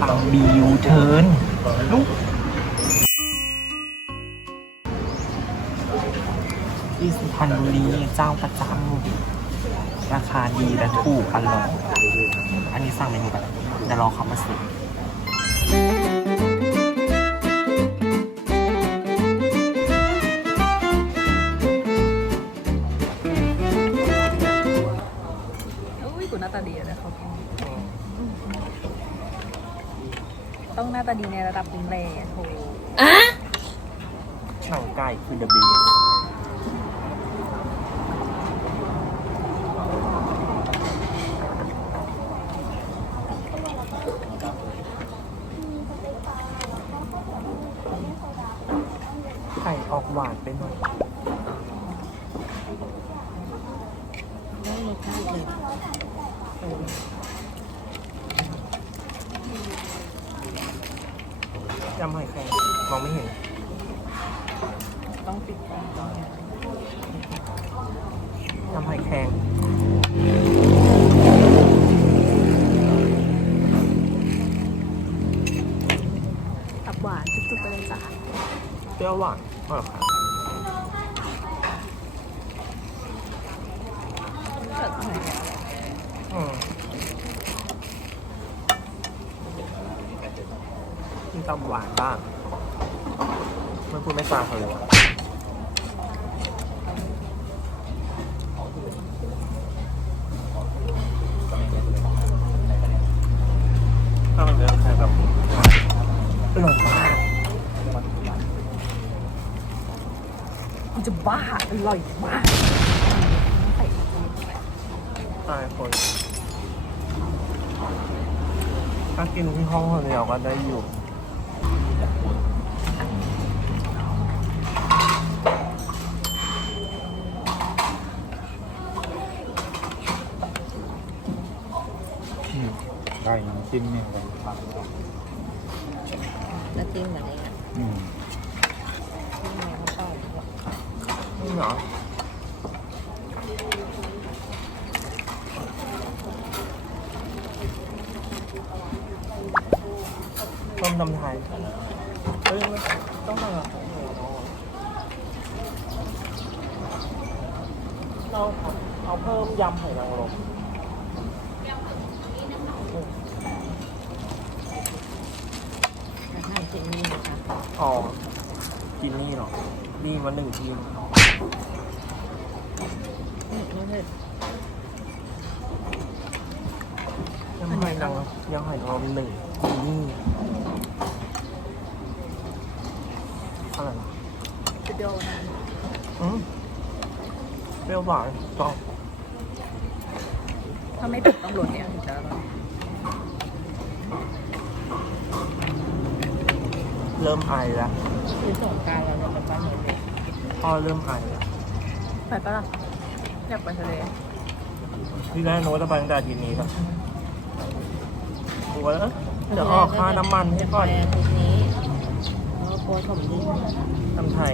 ปังบียูเทิร์นลูกที่สุพรรณบุรีเจ้าประจำราคาดีและถูกอร่อยอันนี้สั่งเมนูแบบเดี๋ยวรอเขามาสิ thank you ต้องหน้าตาดีในระดับดิงเลยโถ หนังไก่คือ the best ไข่ออกหวานไปหน่อย ได้รสชาติเลย ยำหอยแครงมองไม่เห็น ต้องติดตาม ยำหอยแครง ตับหวานจุกๆไปเลยจ้ะ เปรี้ ยวหวานอร่อยครับเกิดอะไรเนี่ยอืมกินตำหวานบ้างไม่พูดไม่ฟังเขาเลย อร่อยมากใส่ตายคนถ้ากินที่ห้องคนเดียวก็ได้อยู่ได้น้ำจิ้มเนี่ยเลยครับน้ำจิ้มอะไรเงี้ย อืม ที่แม่เขาชอบ นี่เหรอ ต้มตำไทยเฮ้ยไม่ต้องมากับของหมูเนอะเราเอาเพิ่มยำหอยนางรมอาหารเจนนี่นะคะอ๋อกินนี่เหรอ นี่มาหนึ่งทีอืมไม่เผ็ดยำหอยนางรมยำหอยนางรมหนึ่งนี่อะไรนะ จะโดนนะ อืมเปรี้ ยวหวานก็ถ้าไม่เผ็ดต้องลดเนี่ยถึงจะอร่อยเริ่มไอแล้วคือสงกรารเราจะไปบ้านเลยพ่อเริ่มไอแล้วไปปะล่ะอยากไปทะเลที่แรกโน้ตจะไปตั้งแต่อาทีนี้ครับกูว่าเอ๊ะเดี๋ยวออกค่าน้ำมันให้ก่อนแฟชุดนี้แล้วก็กลัวผมดิ้นทำไทย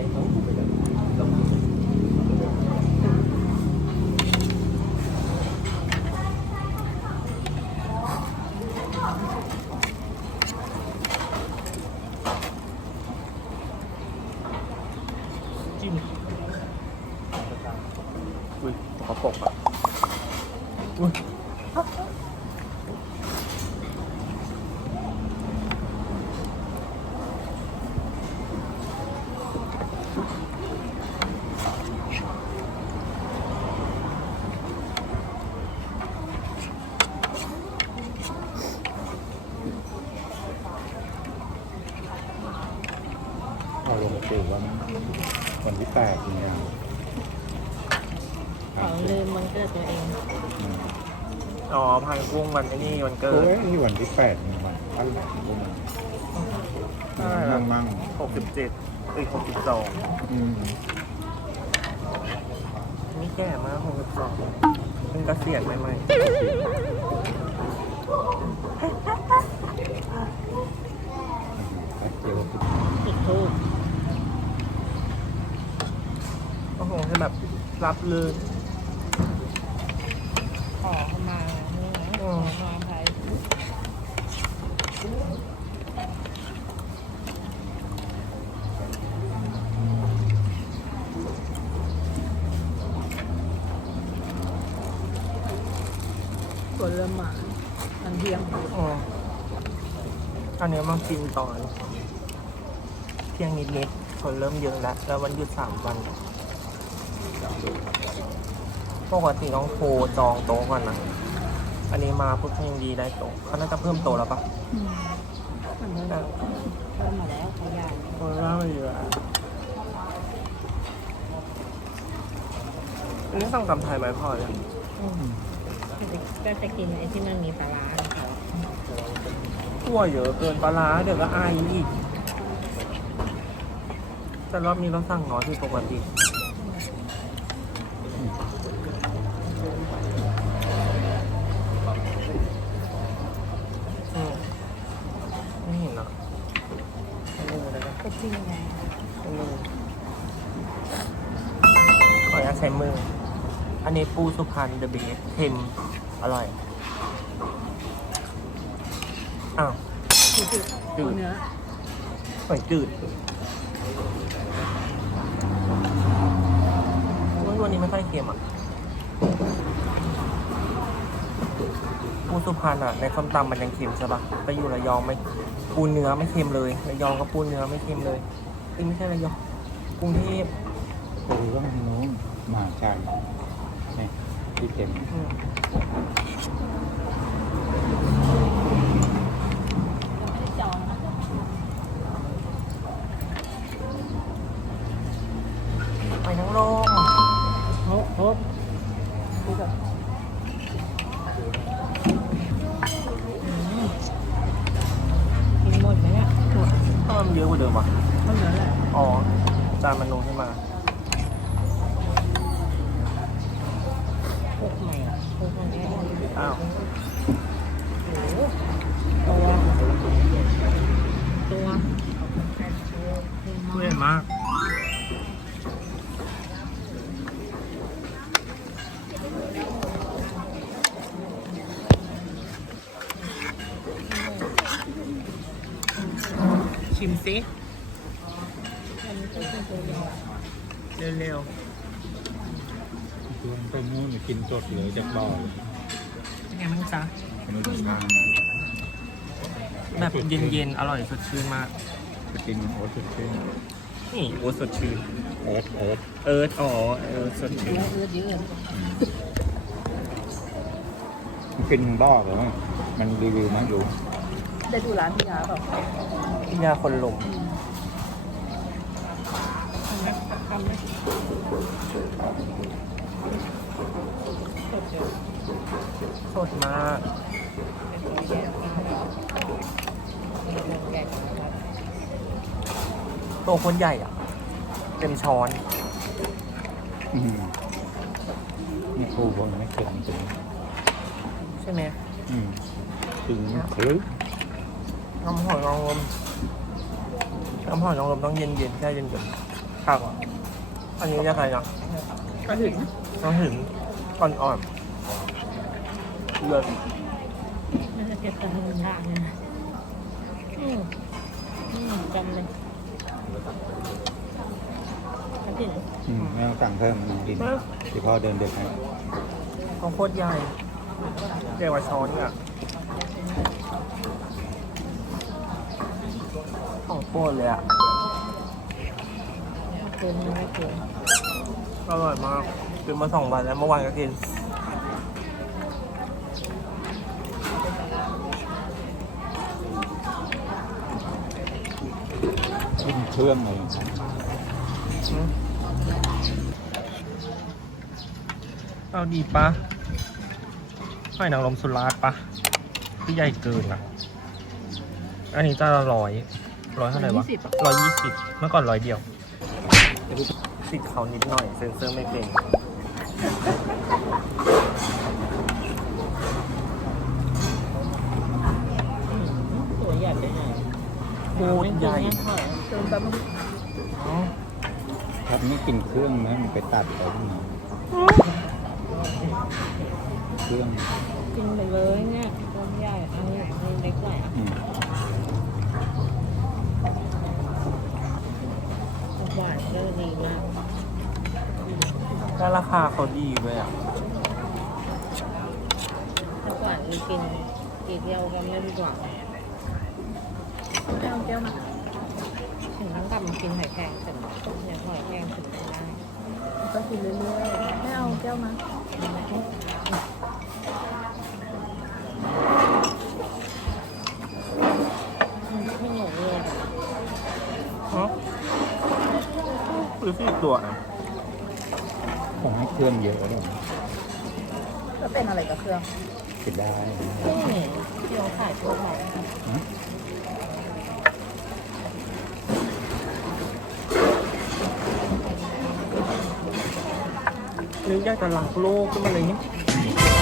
จิ้มอุ้ยสกปรกอะอุ้ย เอาลงสื่อวันวันที่แปดเนี่ยของลืมมันเกิดตัวเองอืมอ๋อพันกุ้งวันไอ้นี่วันเกิโอ้ดยนี่วันที่แปดเนี่ยวันอะไรพวกนั้นใช่ครัมั่บงมั่งหกสิบเจ็ดเอ้ยหกสิบสองอืมนี่แก่มากหกสิบสองเพิ่งเกษียณใหม่แซับเลยขอเข้ามาขอมาไทยผลไม้มันเทียงอ๋ออันนี้มันกินต่อเที่ยงนิดๆคนเริ่มเยอะแล้ว แล้ววันหยุดสามวัน ปกติต้องโทรจองโต๊ะก่อนนะ อันนี้มาปุ๊บยังดีได้โต๊ะเขาน่าจะเพิ่มโต๊ะแล้วปะมันเริ่มแต่เริ่มมาแล้วขยายคนว่าไม่เยอะอันนี้สั่งตำไทยไหมพ่อเนี่ยก็จะกินไอ้ที่มันมีปลาร้านะคะทั่วเยอะเกินปลาร้าเดี๋ยวก็อายอีก แต่รอบนี้เราสั่งน้อยที่ปกติ สุพรรณเดอะเบสเค็มอร่อย อ้าวคือคือตัวเนื้อหอยจืดอุ๊ยวันนี้ไม่ค่อยเค็มอะปูสุพรรณอะในส้มตำมันยังเค็มใช่ปะไปอยู่ระยองไม่ปูเนื้อไม่เค็มเลยระยองก็ปูเนื้อไม่เค็มเลยนี่ไม่ใช่ระยองกรุงเทพไปดูว่าทางโน้นมาใช่นี่ ที่เข็มอืมไปทั้งโลกโอ้โหดูแบบกินหมดไหมเนี่ยหมดถ้ามันเยอะกว่าเดิมอะเท่านั้นแหละอ๋อ จานมันลงขึ้นมา พว กใหม่อะพวกมันแค่อ้าวตัวตัวเล่นมากชิมสิ เร็ว ช่วงไปนู้น กินสดเลยจากบ่อๆเป็นไงบ้างจ๊ะไม่ถึงทางแบบเย็นๆ อร่อยสดชื่นมาก จะกินโอ๊ตสดชื่นนี่โอ้สดชื่นเอิร์ธเอิร์ธเอิร์ธอ๋อเอิร์ธสดชื่นเยอะเยอะเยอะมันกินบ่อเหรอมันรีวิวมาอยู่ได้ดูร้านพี่ยาเปล่าพี่ยาคนลม ทำไหมทำไหมสดเดียวสดมากตัวคนใหญ่อะ เต็มช้อนอืมนี่ครูคนไม่เข็มจริงใช่ไหมอืมจริงหรือน้ำหอยนางรมน้ำหอยนางรมต้องเย็นๆแค่เย็นๆข้าวอะอันนี้ยังไงอะกระถิ่น ต้องถึงอ่อนๆเลิศน่าจะเก็บกันหนึ่งทางเลยนะอืมอืมจำเลยกระถิ่นอืมไม่ต้องสั่งเพิ่มมันกินที่พ่อเดินเด็กให้เขาโคตรใหญ่ใหญ่กว่าช้อนอะของโคตรเลยอะเกินไม่เกินอร่อยมาก กินมาสองวันแล้วเมื่อวานก็กินกินเครื่องเลยอืมเอาดีปะหอยนางรมสุราษฎร์ปะที่ใหญ่เกินอะ อันนี้จะละร้อยร้อยเท่าไหร่วะร้อยยี่สิบเมื่อก่อนร้อยเดียวติดเขานิดหน่อย เซนเซอร์ไม่เป็น ตัวใหญ่ไปไหนโคตรใหญ่ เติมแบบอืมถ้าไม่กินเครื่องนะมันไปตัดไปที่ไหนเครื่องกินไปเลยเนี่ยตัวใหญ่อันนี้อันเล็กหน่อยอะอืมหวานก็ดีมาก แล้วราคาเขาดีเลยอะ แต่หวาน อี กกินกี่เที่ยวก็ไม่ผิดหวังไม่เอาแก้วมาถึงต้องกลับมากินหอยแครงถึงอยากหอยแครงถึงได้ก็กินเรื่อยๆไม่เอาแก้วมาไม่หนูเลยฮะคือสี่ตัวนะคงให้เครื่องเยอะเลยก็เป็นอะไรกับเครื่อง กินได้นี่ที่เขาขายตัวหอยหืมนึกอยากจะรักโลกขึ้นมาเลยเนี่ย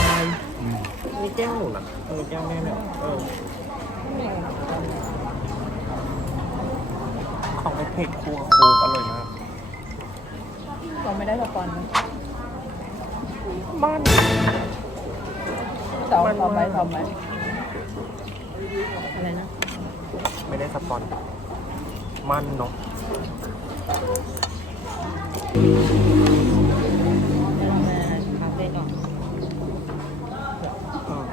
ตายอืมนี่แก้วหนูนะเออแก้วแม่เนี่ยเออของไอเผ็ดครัวโคกอร่อยมากเราไม่ได้สปอนนบ้าน ซ้อมซ้อมไหมซ้อมไหมอะไรนะ ไม่ได้สปอน มันเนาะให้เรามาคาเฟ่ก่อนเออ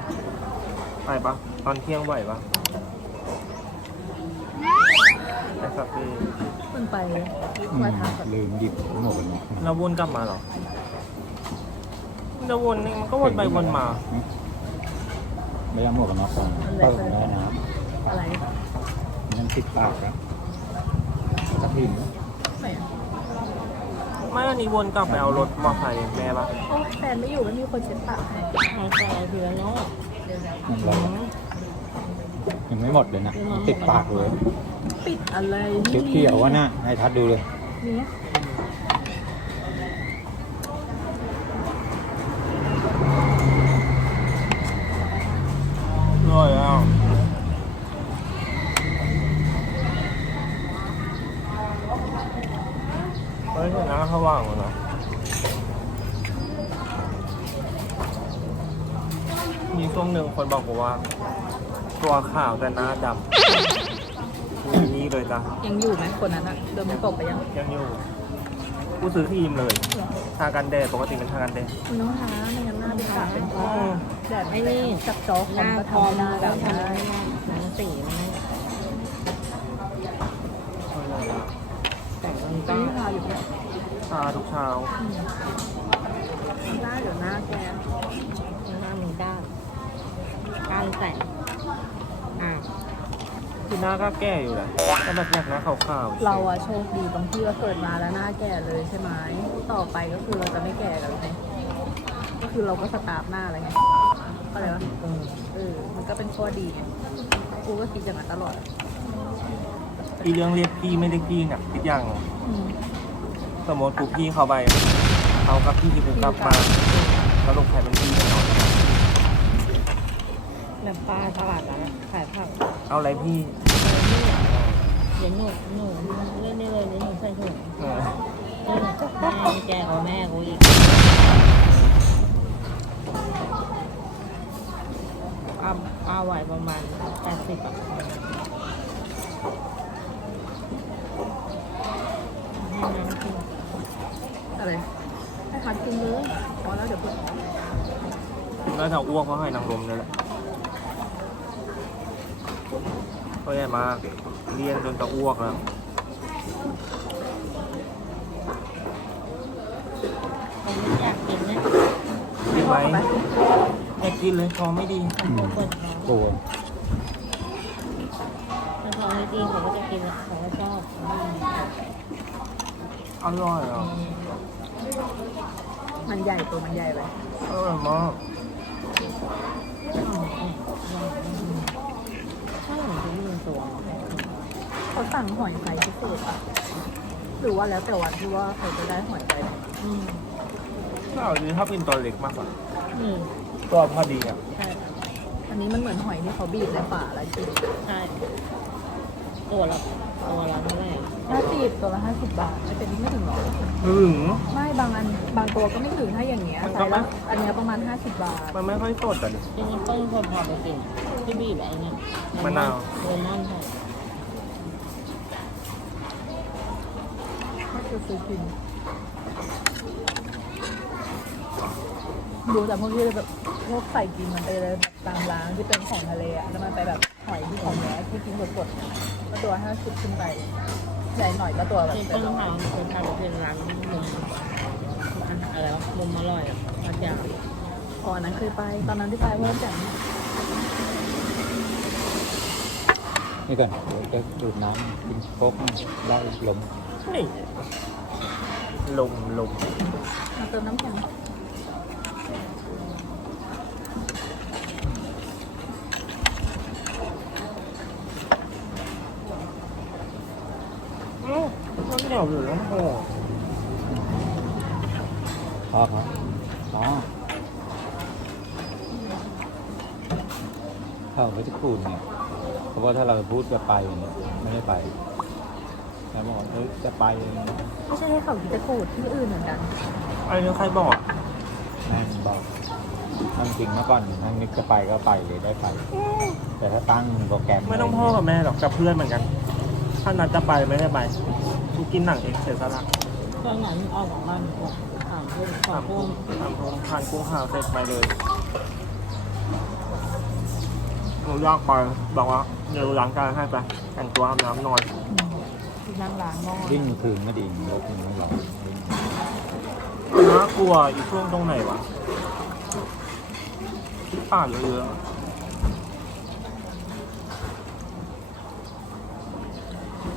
ไปปะตอนเที่ยงไหวปะไปคาเฟ่มันไปอืมมาทางก่อนลืมหยิบหมวกกันน็อกมาแล้ววนกลับมาเหรอจะวนนี่มันก็วนไปวนมาอื ไม่เอาหมวกกันน็อกก่อนเข้าไปในน้อะไรำนั่นติดปากแล้วกระถิ่นไม่อะไม่อันนี้วนกลับไปเอารถมอเตอร์ไซค์แม่ปะโอ้แฟนไม่อยู่ไม่มีคนเช็ดปากให้เอาแต่เพื่อนเนาะมันร้อนยังไม่หมดเลยนะมันติดปากเลยปิดอะไรเขียวๆวะน่ะให้ทัดดูเลยนี่ อร่อยอะเฮ้ยเห็นหน้าเขาว่างเลยนะมีช่วงหนึ่งคนบอกผมว่า ตัว ขาวแต่หน้าดำมีนี่เลยจ้ะยังอยู่ไหมคนนั้นอะโดนมันตกไปยังยังอยู่กูซื้อครีมเลยทากันแดดปกติเป็นทากันแดดคุณน้องหาไม่งั้นหน้าเป็นปากเป็นผ้าแบบไอ้นี่จับจอคหอมน้าก็คอมทำหน้าแบแบบบทำได้หน้าสีมันแต่มันตอก็นนี้ทาอยู่เนี่ยทาทุกเช้าหน้าเดี๋ยวหน้าแกหน้ามันด้านด้านแต่งอะคือห น้าก็แก่อยู่แหละแต่แบบอยากหน้าขาวๆเราอะโชคดีตรงที่ว่าเกิดมาแล้วหน้าแก่เลยใช่ไหมต่อไปก็คือเราจะไม่แก่กันเลยก็คือเราก็สตาร์ฟหน้าอะไรไงเข้าใจปะเออเออมันก็เป็นข้อดีไงกูก็คิดอย่างนั้นตลอดอีเรื่องเรียกพี่ไม่เรียกพี่เนี่ยอีกอย่างอืมสมมติกูพี่เขาไปเขากับพี่ที่กูกลับมาแล้วลงใครเป็นพี่กันเนาะ แบบป้าตลาดแล้วขายผักเอาอะไรพี่เดี๋ยวหนูหนูเล่นได้เลยเดี๋ยวหนูใส่ถุงเออแม่แกเอาแม่กูอีกป้าป้าไหวประมาณแปดสิบอะให้น้ำกินอะไรให้พัดกินเลยพอแล้วเดี๋ยวปวดท้องแล้วจะอ้วกเพราะให้นางรมนี่แหละ ก็ใหญ่มากเรียนจนจะอ้วกแล้วผมไม่อยากกินนะดีไหมอยากกินเลยท้องไม่ดีผมกลัวปวดท้องโอ้ยถ้าเขาไม่ดีเขาก็จะกินแล้วเขาก็ชอบอืมอร่อยอะมันใหญ่ตัวมันใหญ่ไปอร่อยมาก ถ้าหนูซื้อหนึ่งตัวเขาสั่งหอยไซส์พิเศษปะหรือว่าแล้วแต่วันที่ว่าเขาจะได้หอยไปอืมถ้าเอาดีถ้าเป็นตัวเล็กมากกว่าอืมตัวพอดีอะใช่อันนี้มันเหมือนหอยที่เขาบีบในป่าอะไรกินใช่ตัวละตัวละเท่าไหร่ ห้าสิบตัวละห้าสิบบาทไม่เป็นไม่ถึงหรอกถึง ไม่บางอันบางตัวก็ไม่ถึงถ้าอย่างเงี้ยมันไซก็ส์ไม่ละอันเนี้ยประมาณห้าสิบบาท มันไม่ค่อยสดอะดิ จริงๆต้องคนพอไปกินที่บีบไอ้เนี่ยมะนาว เลมอนใช่ก็คือซื้อกินดูจากพวกที่แบบพวกใส่กินมันไปเลยแบบตามร้านที่เป็นของทะเลอะแล้วมันไปแบบหอยที่ของแท้ที่กินสดๆก็ตัวห้าสิบขึ้นไป ใหญ่หน่อยก็ตัวแบบที่เจ็ต้ดนร้อยเขาคนทำเป็นร้านมุมอาหารอะไรวะมุมอร่อยอะพัทยาก่อนนั้นเคยไป ตอนนั้นที่ไปเพิ่มแต่งนี่ก่อนเดี๋ยวจะดูดน้ำกินโค้กได้ลมนี่ลมลมมาเติมน้ำแข็ง มันเหนียวอยู่แล้วโอ้พอครับอ๋อถ้าเราจะพูดเนี่ยเพราะว่าถ้าเราพูดจะไปเนี่ยไม่ได้ไปแล้วบอกเอ้ยจะไปไม่ใช่ให้เขาคิดจะพูดที่อื่นเหมือนกันไอ้นี่ใครบอกแม่งบอกตั้งจริงเมื่อก่อนนั่งนึกจะไปก็ไปเลยได้ไป แต่ถ้าตั้งโปรแกรมไม่ต้องพ่อกับแม่หรอกกับเพื่อนเหมือนกัน ถ้านัดจะไปไม่ได้ไป กูกินหนังเองเสียสละตอนนั้นออกจากบ้านก่อนสามทุ่มสองทุ่มทำโรงทานกุ้งหาวเสร็จไปเลยหนูอยากไปบอกว่าเดี๋ยวล้างจานให้ไปแต่งตัวอาบน้ำนอนที่นั่งร้านหม้อวิ่งคืนก็ดีรถมันไม่ร้อนวิ่งน่ากลัวอีกช่วงตรงไหนวะที่ป่าเยอะต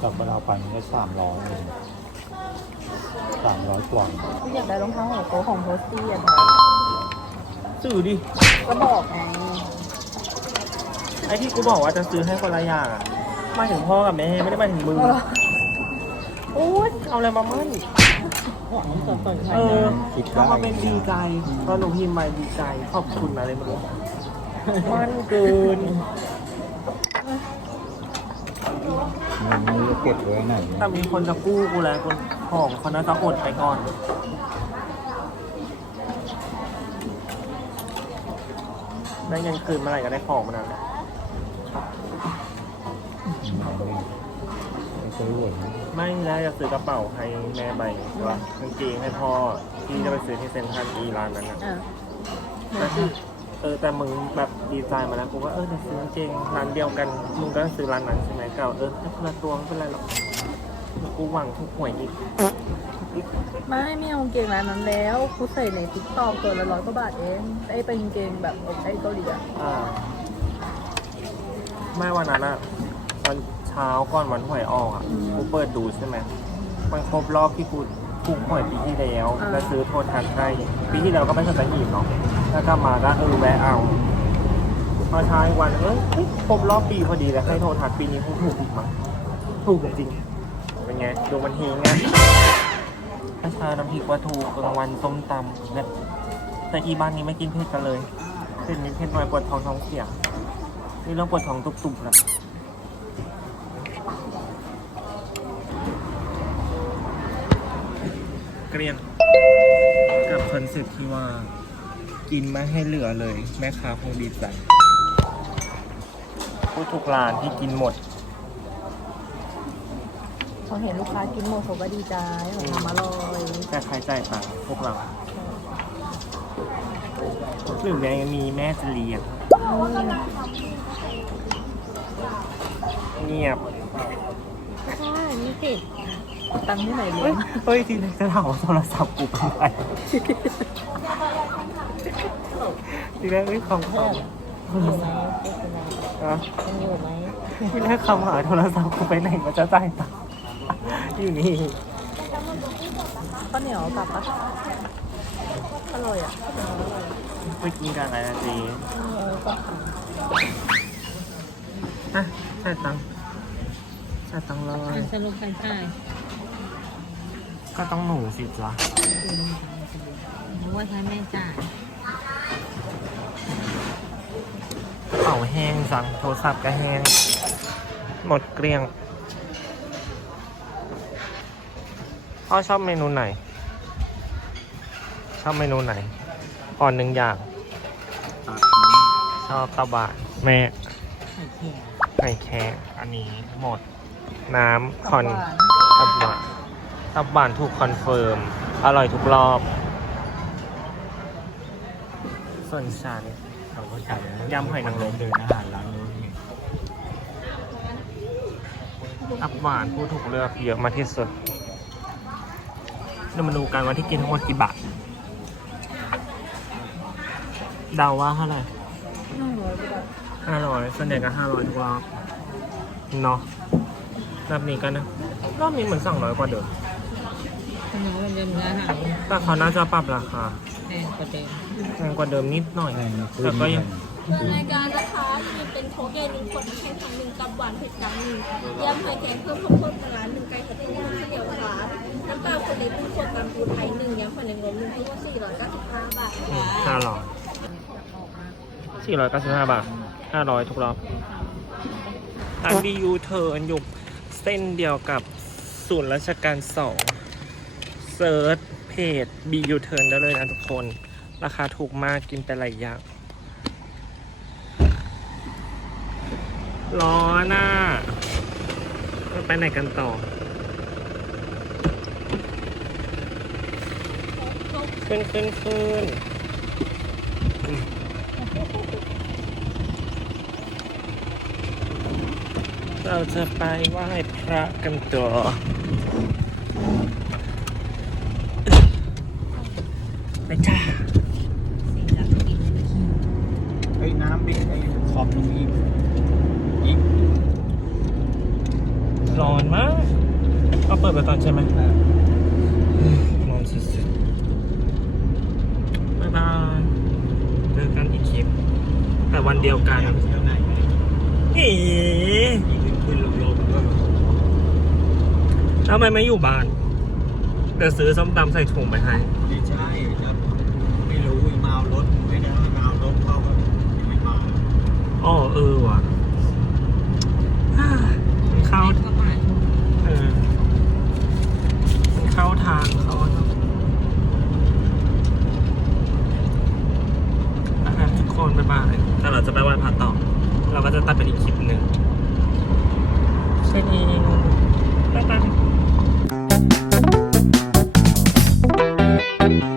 อนเราไปมันได้สามร้อยเองสามร้อยกว่าที่อยากได้รองเท้าหัวโตของโพสตี้อะๆสื่อดิ ก็บอกไงไอ้ที่กูบอกว่าจะซื้อให้คนละอย่างอะหมายถึงพ่อกับแม่ไม่ได้หมายถึงมึงโอ๊ยเอาอะไรมามั่นของสดสดๆใช่เอไหมอแล้วก็เป็นดีใจตอนหนูพิมพ์มาดีใจ ขอบคุณอะไรไม่รู้มั่นเกิน เก็บไว้ไหนแต่มีคนจะกู้กูแล้วคนของคนน่าจะอดไปก่อน ได้เงินคืนเมื่อไหร่ก็ได้ของมันนั่นแหละไม่ซื้อหวยนะไม่แล้วจะซื้อกระเป๋าให้แม่ใบใช่ปะกางเกงให้พ่อที่จะไปซื้อที่เซ็นทรัลอีร้านนั้นนะ อะแต่ถ้า เออแต่มึงแบบดีใจมาแล้วกูก็เออจะซื้อกางเกงร้านเดียวกันมึงก็ซื้อร้านนั้นใช่ไหมก็เออแค่คนละตัวไม่เป็นไรหรอกกูหวังทุกหวยอีกไม่ไม่เอากางเกงร้านนั้นแล้วกูใส่ในติ๊กต็อกตัวละร้อยกว่าบาทเองไอ้เป็นกางเกงแบบไอ้เกาหลีอะอ่าไม่วันนั้นอะวันเช้าก่อนวันหวยออกอะกูเปิดดูใช่ไหมมันครบรอบที่กูถูกหวยปีที่แล้ว แล้วซื้อโทนทันให้ปีที่แล้วก็ไม่สนใจหีบเนาะ แล้วกลับมาก็เออแวะเอาพอเช้าอีกวันเอ้ยเฮ้ยครบรอบปีพอดีแล้วให้โทนทันปีนี้คงถูกอีกมั้งถูกจริงๆเป็นไงดูมันเฮงอะพระชาน้ำพริกว่าถูกลางวันส้มตำเนี่ยแต่อีบ้านนี้ไม่กินเผ็ดกันเลยเผ็ดนิดเผ็ดหน่อยปวดท้องท้องเสียนี่เริ่มปวดท้องตุบๆแล้วเกรียนกับคอนเซ็ปต์ที่ว่า กินไม่ให้เหลือเลย แม่ค้าคงดีใจผู้ทุกร้านที่กินหมดเขาเห็นลูกค้ากินหมดเขาก็ดีใจเขาทำอร่อยแต่ใครจ่ายตังค์พวกเราหรือแม่มีแม่จะเลี้ยงเงียบใช่นี่สิตังค์ที่ไหนเลเฮ้ยยเฮ้ยทีแรกจะถามว่าโทรศัพท์กูเป็นไร ทีแรกเอ้ยของเพื่เขาอนอยู่ไหมเจ๊คุณนายอะยังอยู่ไหมทีแรกคำหาโทรศัพท์กูไปไหนมันจะจ่ายตังค์อยู่นี่ข้าวเหนียวกลับปะอร่อยอะไปกินกันอะไรนะเจ๊เออก็อะจ่ายตังค์จ่ายตังค์เลอ่ายนสรุปการจ่ายก็ต้องหนูสิจ๊ะเพราะว่าใช้แม่จ่าย กระ เป๋าแห้งจังโทรศัพท์ก็แห้ง หมดเกลี้ยง พ่อชอบเมนูไหน ชอบเมนูไหนอ่อนหนึ่งอย่าง ชอบตะบะแม่ไข่เค็มไข่แค่อันนี้หมด น้ำคอนตับะตับบานถูกคอนเฟิร์ม อร่อยทุกรอบ ส่วนฉัน เขาก็จ่ายแล้วยำหอยนางรม เดินอาหารร้านนู้นนี่อับหวานผู้ถูกเลือกเยอะมากที่สุดเรามาดูกันว่าที่กินทั้งหมดกี่บาทเดาว่าเท่าไหร่ห้าร้อยกว่าบาทห้าร้อยส่วนใหญ่ก็ห้าร้อยทุกรอบเนาะรอบนี้ก็นะรอบนี้เหมือนสั่งน้อยกว่าเดิมคุณน้องมันจะเนื้อหาแต่เขาน่าจะปรับราคาแพ งกว่าเดิมแพงกว่าเดิมนิดหน่อยแพงนะแต่ก็ยังรายการนะคะมีเป็นโค้กใหญ่หนึ่งคนแข่งขันหนึ่งกับหวานเผ็ดกลางหนึ่งยำหอยแครงเพิ่มข้าวโพดปลาร้าหนึ่งไก่ผัดปูข้าวเหนียวขาน้ำปลาคนเล็กกุ้งสดตำปูไทยหนึ่งยำหอยนางรมหนึ่งทั้งหมดสี่ร้อยเก้าสิบห้าบาทค่ะห้าร้อยสี่ร้อยเก้าสิบห้าบาทห้าร้อยทุกรอบอันดียูเทิร์นอยู่เส้นเดียวกับศูนย์ราชการสองเซิร์ชเพ จบียูเทิร์นได้เลยนะทุกคน ราคาถูกมากกินไปหลายอย่างร้อนอะไปไหนกันต่อ ขึ้นขึ้นขึ้นเราจะไปไหว้พระกันต่อ ทำไมไม่อยู่บ้านเดี๋ยวซื้อส้มตำใส่ถุงไปให้ ไม่ใช่ไม่รู้มาเอารถไม่ได้มาเอารถเขาไม่มาอ๋อเออว่ะเข้าเออเข้าทางเขาเนอะนะครับทุกคนไปบ้านถ้าเราจะไปไหว้พระต่อ เราก็จะตัดเป็นอีกคลิปหนึ่งเช่นนี้บ๊ายบาย Thank you.